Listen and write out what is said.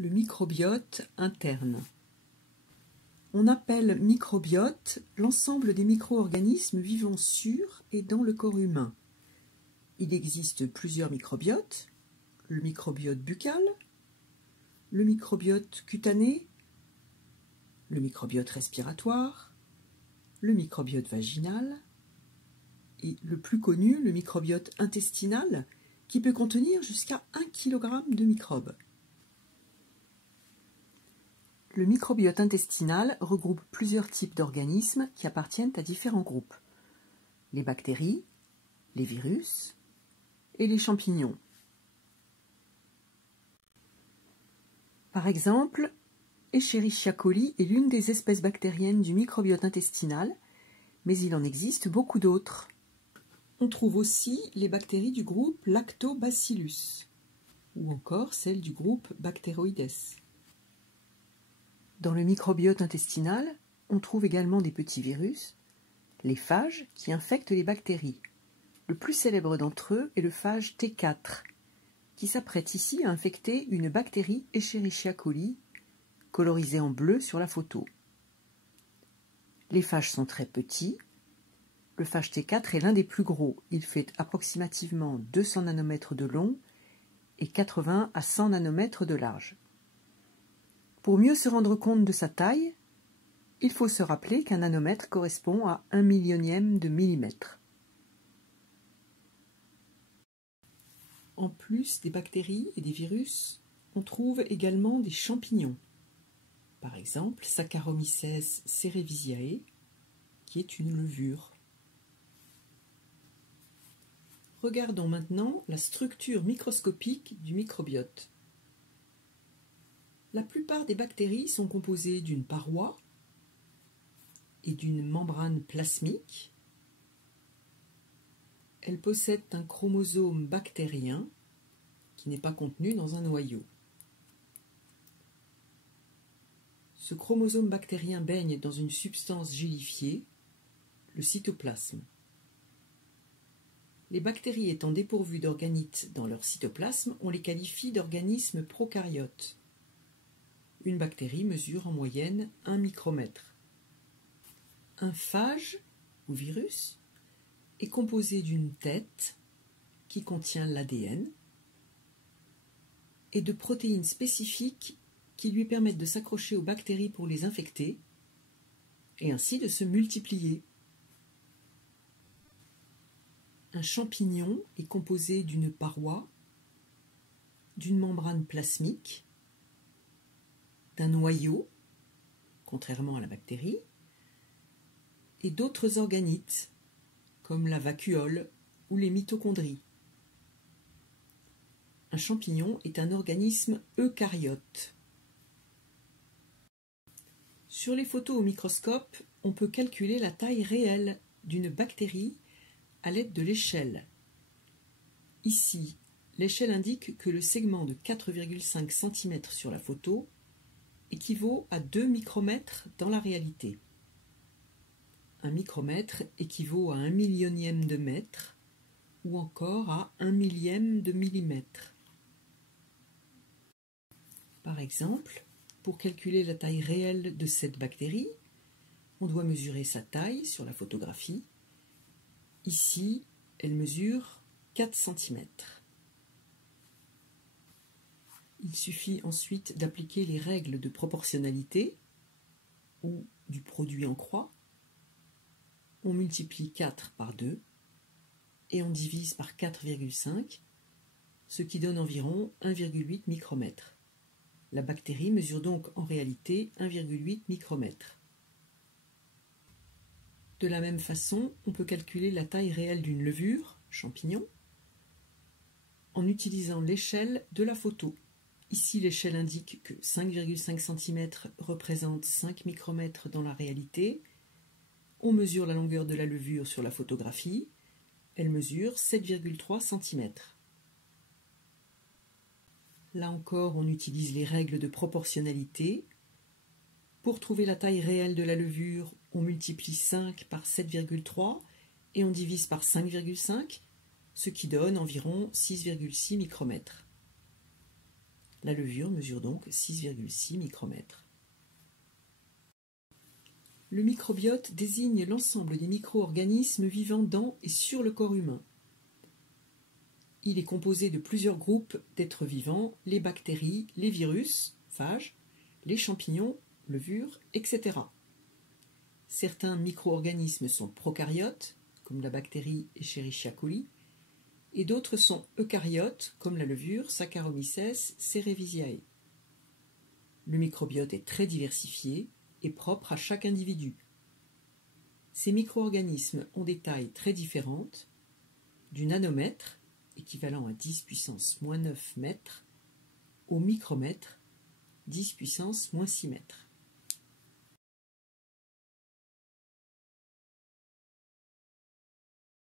Le microbiote interne. On appelle microbiote l'ensemble des micro-organismes vivant sur et dans le corps humain. Il existe plusieurs microbiotes, le microbiote buccal, le microbiote cutané, le microbiote respiratoire, le microbiote vaginal et le plus connu, le microbiote intestinal, qui peut contenir jusqu'à 1 kg de microbes. Le microbiote intestinal regroupe plusieurs types d'organismes qui appartiennent à différents groupes. Les bactéries, les virus et les champignons. Par exemple, Escherichia coli est l'une des espèces bactériennes du microbiote intestinal, mais il en existe beaucoup d'autres. On trouve aussi les bactéries du groupe Lactobacillus, ou encore celles du groupe Bacteroides. Dans le microbiote intestinal, on trouve également des petits virus, les phages qui infectent les bactéries. Le plus célèbre d'entre eux est le phage T4, qui s'apprête ici à infecter une bactérie Escherichia coli, colorisée en bleu sur la photo. Les phages sont très petits. Le phage T4 est l'un des plus gros. Il fait approximativement 200 nanomètres de long et 80 à 100 nanomètres de large. Pour mieux se rendre compte de sa taille, il faut se rappeler qu'un nanomètre correspond à 1 millionième de millimètre. En plus des bactéries et des virus, on trouve également des champignons. Par exemple, Saccharomyces cerevisiae, qui est une levure. Regardons maintenant la structure microscopique du microbiote. La plupart des bactéries sont composées d'une paroi et d'une membrane plasmique. Elles possèdent un chromosome bactérien qui n'est pas contenu dans un noyau. Ce chromosome bactérien baigne dans une substance gélifiée, le cytoplasme. Les bactéries étant dépourvues d'organites dans leur cytoplasme, on les qualifie d'organismes prokaryotes. Une bactérie mesure en moyenne 1 micromètre. Un phage, ou virus, est composé d'une tête qui contient l'ADN et de protéines spécifiques qui lui permettent de s'accrocher aux bactéries pour les infecter et ainsi de se multiplier. Un champignon est composé d'une paroi, d'une membrane plasmique, d'un noyau, contrairement à la bactérie, et d'autres organites, comme la vacuole ou les mitochondries. Un champignon est un organisme eucaryote. Sur les photos au microscope, on peut calculer la taille réelle d'une bactérie à l'aide de l'échelle. Ici, l'échelle indique que le segment de 4,5 cm sur la photo équivaut à 2 micromètres dans la réalité. Un micromètre équivaut à 1 millionième de mètre ou encore à 1 millième de millimètre. Par exemple, pour calculer la taille réelle de cette bactérie, on doit mesurer sa taille sur la photographie. Ici, elle mesure 4 cm. Il suffit ensuite d'appliquer les règles de proportionnalité ou du produit en croix. On multiplie 4 par 2 et on divise par 4,5, ce qui donne environ 1,8 micromètre. La bactérie mesure donc en réalité 1,8 micromètre. De la même façon, on peut calculer la taille réelle d'une levure, champignon, en utilisant l'échelle de la photo. Ici, l'échelle indique que 5,5 cm représente 5 micromètres dans la réalité. On mesure la longueur de la levure sur la photographie. Elle mesure 7,3 cm. Là encore, on utilise les règles de proportionnalité. Pour trouver la taille réelle de la levure, on multiplie 5 par 7,3 et on divise par 5,5, ce qui donne environ 6,6 micromètres. La levure mesure donc 6,6 micromètres. Le microbiote désigne l'ensemble des micro-organismes vivant dans et sur le corps humain. Il est composé de plusieurs groupes d'êtres vivants, les bactéries, les virus, phages, les champignons, levures, etc. Certains micro-organismes sont prokaryotes, comme la bactérie Escherichia coli, et d'autres sont eucaryotes, comme la levure Saccharomyces cerevisiae. Le microbiote est très diversifié et propre à chaque individu. Ces micro-organismes ont des tailles très différentes, du nanomètre, équivalent à 10 puissance -9 mètres, au micromètre, 10 puissance -6 mètres.